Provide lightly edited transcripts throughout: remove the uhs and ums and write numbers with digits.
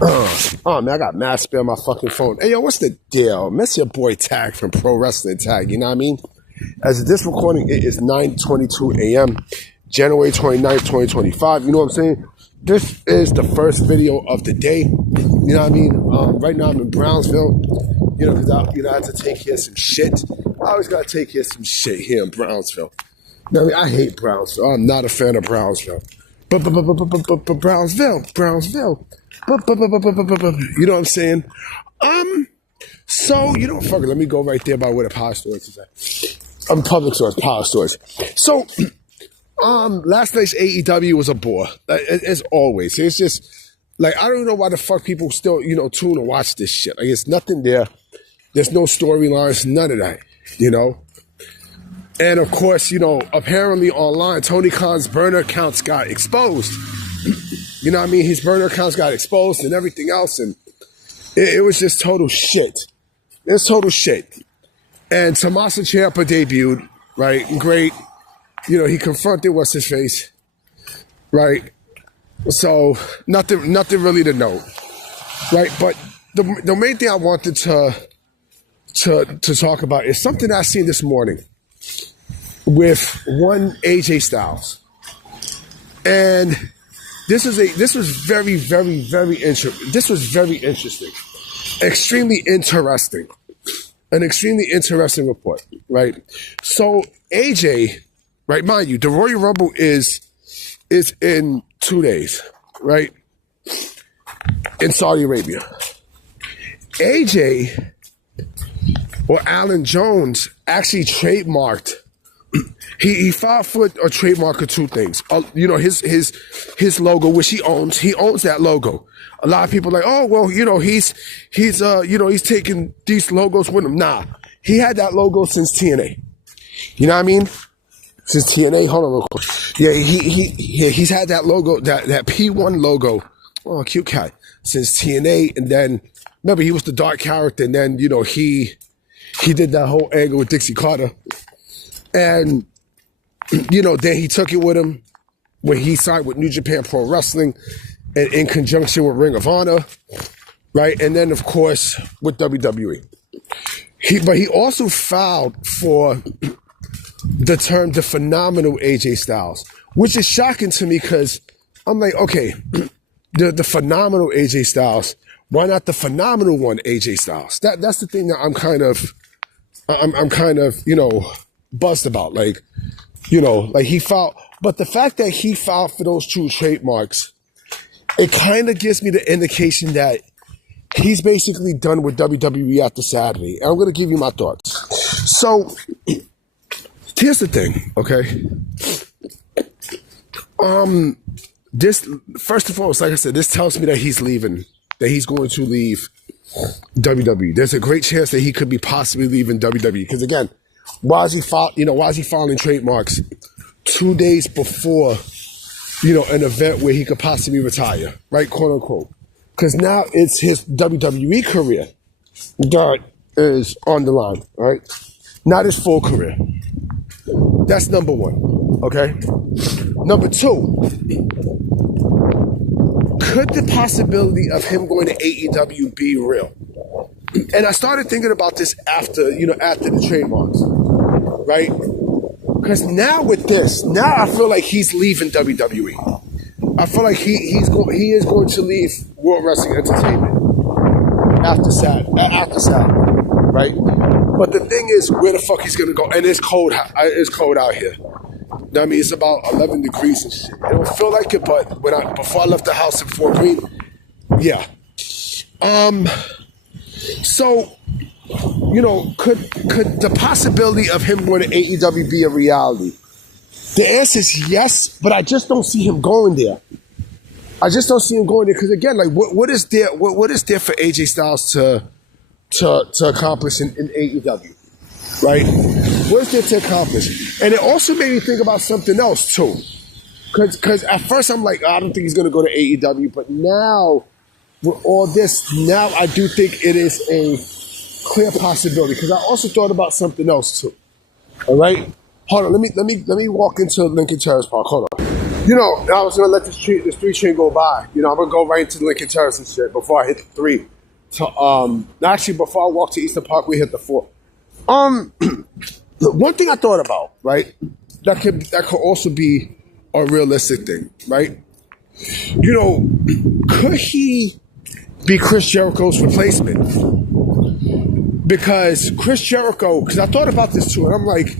Oh man, I got mad spam on my fucking phone. Hey yo, what's the deal? Miss your boy Tag from Pro Wrestling Tag, you know what I mean? As of this recording, it is 9:22 a.m., January 29th, 2025. You know what I'm saying? This is the first video of the day. You know what I mean? Right now I'm in Brownsville, you know, because I have to take care of some shit. I always got to take care of some shit here in Brownsville. You know what I mean? I hate Brownsville. I'm not a fan of Brownsville. Brownsville. You know what I'm saying? So, you know, fuck it, let me go right there by where the power stores is at. Public stores, power stores. So, last night's AEW was a bore, as always. It's just, like, I don't know why the fuck people still, you know, tune and watch this shit. Like, it's nothing there. There's no storylines, none of that, you know? And, of course, you know, apparently online, Tony Khan's burner accounts got exposed. You know what I mean? His burner accounts got exposed and everything else, and it was just total shit. It was total shit. And Tommaso Ciampa debuted, right? Great. You know, he confronted what's-his-face, right? So, nothing really to note, right? But the main thing I wanted to talk about is something I seen this morning with one AJ Styles. And this was very, very, very interesting. This was very interesting. Extremely interesting. An extremely interesting report, right? So AJ, right, mind you, the Royal Rumble is in 2 days, right? In Saudi Arabia. AJ or Alan Jones actually trademarked. He filed for a trademark of two things. You know, his logo, which he owns. He owns that logo. A lot of people are like, oh well, you know, he's taking these logos with him. Nah, he had that logo since TNA. You know what I mean? Since TNA. Hold on real quick. Yeah, he's had that logo, that P1 logo. Oh, cute cat. Since TNA, and then remember he was the dark character, and then you know he did that whole angle with Dixie Carter. And, you know, then he took it with him when he signed with New Japan Pro Wrestling and in conjunction with Ring of Honor, right? And then, of course, with WWE. But he also filed for the term the phenomenal AJ Styles, which is shocking to me because I'm like, okay, the phenomenal AJ Styles, why not the phenomenal one AJ Styles? That's the thing that I'm kind of, you know, buzzed about, like, you know, like he filed, but the fact that he filed for those two trademarks, it kind of gives me the indication that he's basically done with WWE after Saturday. And I'm going to give you my thoughts. So, here's the thing, okay? This, first and foremost, like I said, this tells me that he's leaving, that he's going to leave WWE. There's a great chance that he could be possibly leaving WWE, because again, why is he filing trademarks 2 days before, you know, an event where he could possibly retire, right, quote unquote? Because now it's his WWE career that is on the line, right? Not his full career. That's number one, okay? Number two, could the possibility of him going to AEW be real? And I started thinking about this after the trademarks, right? Because now with this, now I feel like he's leaving WWE. I feel like he is going to leave World Wrestling Entertainment after Saturday, right? But the thing is, where the fuck he's gonna go? And it's cold. It's cold out here. I mean, it's about 11 degrees and shit. It don't feel like it, but before I left the house in Fort Greene, yeah. So, you know, could the possibility of him going to AEW be a reality? The answer is yes, but I just don't see him going there. I just don't see him going there because again, like, what is there for AJ Styles to accomplish in AEW, right? What is there to accomplish? And it also made me think about something else too, because at first I'm like, I don't think he's going to go to AEW, but now with all this, now I do think it is a clear possibility because I also thought about something else too. All right, hold on. Let me walk into Lincoln Terrace Park. Hold on. I was gonna let this 3 train go by. I'm gonna go right into Lincoln Terrace and shit before I hit the 3. Actually, before I walk to Eastern Park, we hit the 4. One thing I thought about, right? That could also be a realistic thing, right? Could he be Chris Jericho's replacement? Because Chris Jericho, because I thought about this too, and I'm like,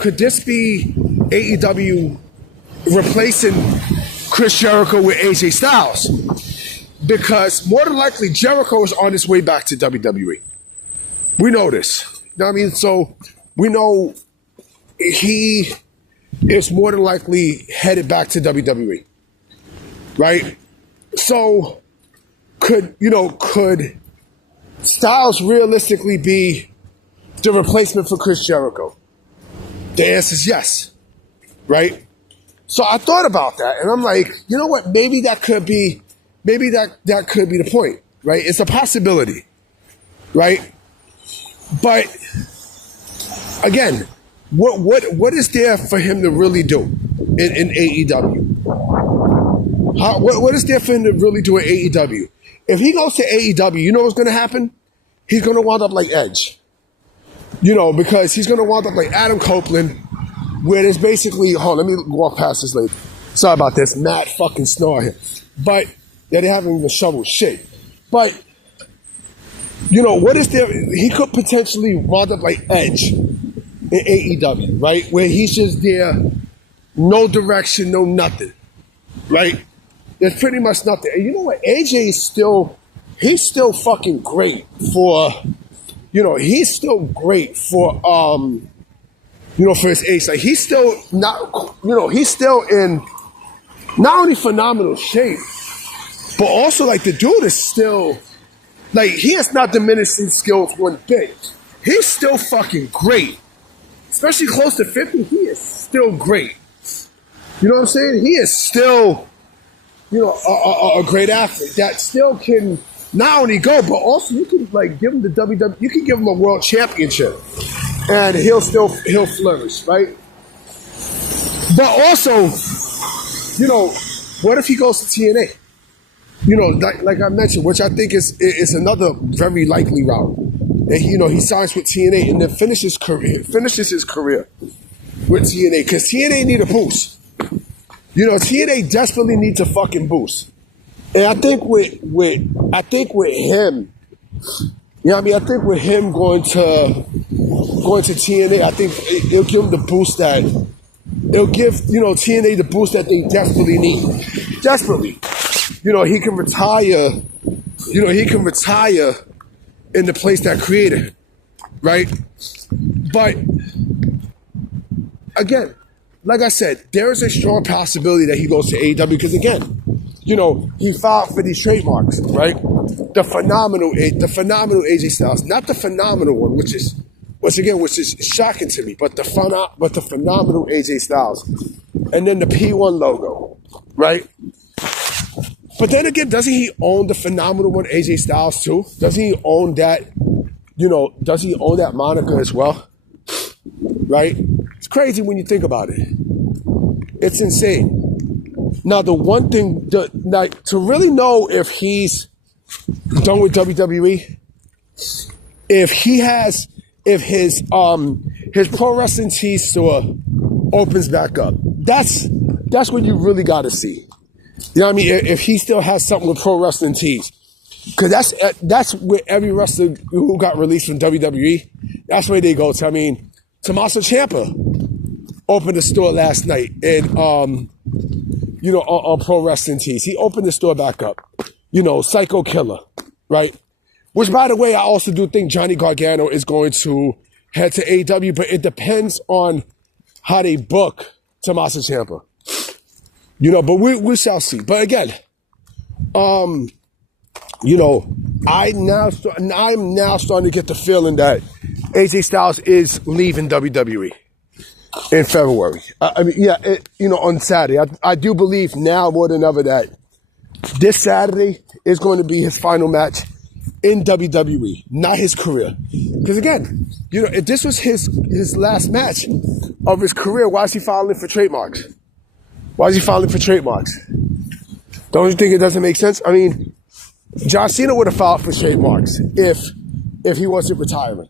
could this be AEW replacing Chris Jericho with AJ Styles? Because more than likely, Jericho is on his way back to WWE. We know this. You know what I mean? So we know he is more than likely headed back to WWE. Right? So could Styles realistically be the replacement for Chris Jericho? The answer is yes. Right? So I thought about that, and I'm like, you know what? Maybe that could be the point, right? It's a possibility, right? But again, what is there for him to really do in AEW? What is there for him to really do in AEW? If he goes to AEW, you know what's going to happen? He's going to wind up like Edge, because he's going to wind up like Adam Copeland, where there's basically, hold on, let me walk past this lady. Sorry about this, mad fucking snore here. But they haven't even shoveled shit. But, what is there? He could potentially wind up like Edge in AEW, right? Where he's just there, no direction, no nothing, right? There's pretty much nothing. And you know what? AJ is he's still fucking great for, he's still great for, for his age. Like, he's still not, he's still in not only phenomenal shape, but also, like, the dude is still, like, he has not diminished his skills one bit. He's still fucking great. Especially close to 50, he is still great. You know what I'm saying? He is still, a great athlete that still can not only go, but also you can, like, give him the WWE, you can give him a world championship, and he'll flourish, right? But also, what if he goes to TNA? Like I mentioned, which I think is another very likely route. And he signs with TNA and then finishes his career with TNA, because TNA need a boost. TNA desperately needs a fucking boost. And I think with him, I think with him going to TNA, I think it'll give him the boost that it'll give TNA the boost that they desperately need. Desperately. He can retire. He can retire in the place that created him, right? But again, like I said, there is a strong possibility that he goes to AEW because, again, he filed for these trademarks, right? The phenomenal AJ Styles, not the phenomenal one, which is shocking to me, but the phenomenal AJ Styles, and then the P1 logo, right? But then again, doesn't he own the phenomenal one, AJ Styles, too? Doesn't he own that? Does he own that moniker as well? Right? It's crazy when you think about it. It's insane. Now, the one thing, to really know if he's done with WWE, if his pro wrestling tee store opens back up, that's what you really got to see. You know what I mean? If he still has something with pro wrestling tees, because that's where every wrestler who got released from WWE, that's where they go to. I mean, Tommaso Ciampa opened a store last night and on pro wrestling tees. He opened the store back up. Psycho Killer, right? Which, by the way, I also do think Johnny Gargano is going to head to AEW, but it depends on how they book Tommaso Ciampa. But we shall see. But again, I'm now starting to get the feeling that AJ Styles is leaving WWE in February. On Saturday. I do believe now more than ever that this Saturday is going to be his final match in WWE, not his career. Because again, if this was his last match of his career, why is he filing for trademarks? Why is he filing for trademarks? Don't you think it doesn't make sense? I mean, John Cena would have filed for trademarks if he wasn't retiring,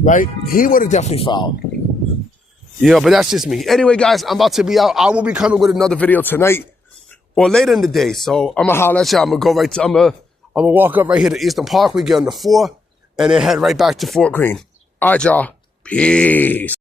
right? He would have definitely filed. Yeah, but that's just me. Anyway, guys, I'm about to be out. I will be coming with another video tonight or later in the day. So I'm gonna holler at y'all. I'm gonna go right to, I'm gonna walk up right here to Eastern Park. We get on the 4 and then head right back to Fort Greene. All right, y'all. Peace.